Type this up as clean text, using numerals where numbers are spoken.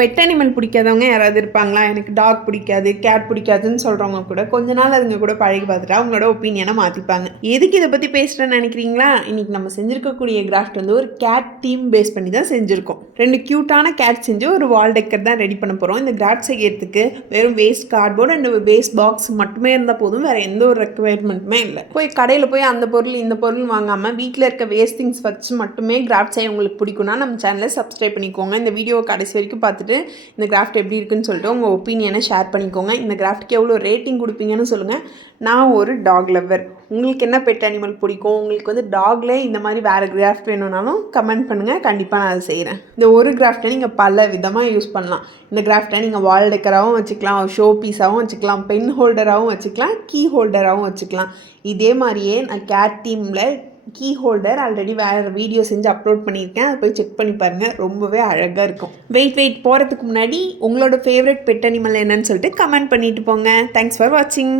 Pet animal பிடிக்காதவங்க யாராவது இருப்பாங்களா? எனக்கு டாக் பிடிக்காது, கேட் பிடிக்காதுன்னு சொல்கிறவங்க கூட கொஞ்ச நாள் அதுங்க கூட பழகி பார்த்துட்டு அவங்களோட ஒப்பீனியனை மாற்றிப்பாங்க. எதுக்கு இதை பற்றி பேசுகிறேன்னு நினைக்கிறீங்களா? இன்றைக்கி நம்ம செஞ்சுருக்கக்கூடிய கிராஃப்ட் வந்து ஒரு கேட் தீம் பேஸ் பண்ணி தான் செஞ்சுருக்கோம். 2 க்யூட்டான கேட் செஞ்சு ஒரு வால் டெக்கர் தான் ரெடி பண்ண போகிறோம். இந்த கிராஃப்ட் செய்யறதுக்கு வெறும் waste cardboard and waste box மட்டுமே இருந்தால் போதும். வேறு எந்த ஒரு ரெக்குவயர்மெண்ட்டுமே இல்லை. கடையில் போய் அந்த பொருள் இந்த பொருள் வாங்காமல் வீட்டில் இருக்க வேஸ்ட் திங்ஸ் வச்சு மட்டுமே கிராஃப்ட் செய்ய உங்களுக்கு பிடிக்கும்னா நம்ம சேனலை சப்ஸ்கிரைப் பண்ணிக்கோங்க. இந்த வீடியோவை கடைசி வரைக்கும் பார்த்துட்டு இந்த கிராஃப்ட் எப்படி இருக்குன்னு சொல்லிட்டு உங்கள் ஒப்பீனியனை ஷேர் பண்ணிக்கோங்க. இந்த கிராஃப்ட்க்கு எவ்வளோ ரேட்டிங் கொடுப்பீங்கன்னு சொல்லுங்கள். நான் ஒரு டாக் லவ்வர். உங்களுக்கு என்ன பெட் அனிமல் பிடிக்கும்? உங்களுக்கு வந்து டாக்லேயே இந்த மாதிரி வேறு கிராஃப்ட் வேணும்னாலும் கமெண்ட் பண்ணுங்கள். கண்டிப்பாக நான் அதை செய்கிறேன். இந்த ஒரு கிராஃப்ட்டை நீங்கள் பல விதமாக யூஸ் பண்ணலாம். இந்த கிராஃப்ட்டை நீங்கள் வால் டெக்கராகவும் வச்சுக்கலாம், ஷோ பீஸாகவும் வச்சுக்கலாம், பென் ஹோல்டராகவும் வச்சுக்கலாம், கீ ஹோல்டராகவும் வச்சுக்கலாம். இதே மாதிரியே நான் கேட் தீமில் கீ ஹோல்டர் ஆல்ரெடி வேறு வீடியோ செஞ்சு அப்லோட் பண்ணியிருக்கேன். அதை போய் செக் பண்ணி பாருங்கள். ரொம்பவே அழகாக இருக்கும். வெயிட் போகிறதுக்கு முன்னாடி உங்களோட ஃபேவரட் பெட் அனிமல் என்னன்னு சொல்லிட்டு கமெண்ட் பண்ணிட்டு போங்க. தேங்க்ஸ் ஃபார் வாட்சிங்.